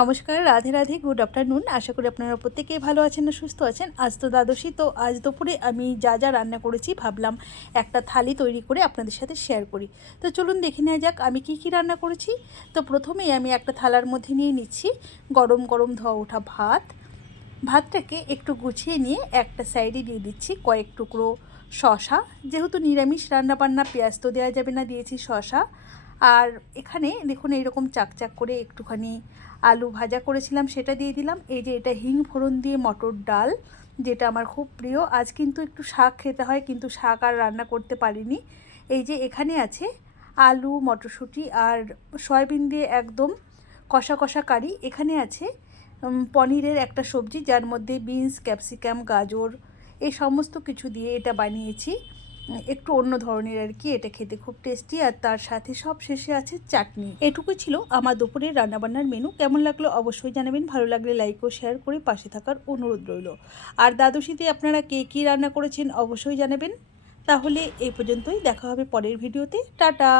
নমস্কার, Radhe Radhe good afternoon আশা করি আপনারা প্রত্যেকেই ভালো আছেন না সুস্থ আছেন। আজ তো দ্বাদশী, তো আজ দুপুরে আমি যা যা রান্না করেছি ভাবলাম একটা থালি তৈরি করে আপনাদের সাথে শেয়ার করি। তো চলুন দেখে নেওয়া যাক আমি কি কি রান্না করেছি। তো প্রথমেই আমি একটা থালার মধ্যে নিয়ে নিচ্ছি গরম গরম ধোয়া ওঠা ভাত। ভাতটাকে একটু গুছিয়ে নিয়ে একটা সাইডে দিয়ে দিচ্ছি কয়েক টুকরো শশা যেহেতু নিরামিষ রান্নাবান্না, পেঁয়াজ তো দেওয়া যাবে না, দিয়েছি শশা আর এখানে দেখুন এইরকম চাকচাক করে একটুখানি আলু ভাজা করেছিলাম, সেটা দিয়ে দিলাম। এই যে এটা হিং ফোড়ন দিয়ে মটর ডাল, যেটা আমার খুব প্রিয়। আজ কিন্তু একটু শাক খেতে হয়, কিন্তু শাক আর রান্না করতে পারিনি। এই যে এখানে আছে আলু, মটরশুঁটি আর সয়াবিন দিয়ে একদম কষা কষা কারি। এখানে আছে পনিরের একটা সবজি, যার মধ্যে বিনস, ক্যাপসিকাম, গাজর, এই সমস্ত কিছু দিয়ে এটা বানিয়েছি। একটু অন্য ধরনের আর কি, এটা খেতে খুব টেস্টি আর তার সাথে সব শেষে আছে চাটনি। এটুকু ছিল আমার দুপুরের রান্নাবান্নার মেনু কেমন লাগল অবশ্যই জানাবেন। ভালো লাগলে লাইক ও শেয়ার করে পাশে থাকার অনুরোধ রইল। আর দ্বাদশীতে আপনারা কে কী রান্না করেছেন অবশ্যই জানাবেন। তাহলে এই পর্যন্তই। দেখা হবে পরের ভিডিওতে টাটা!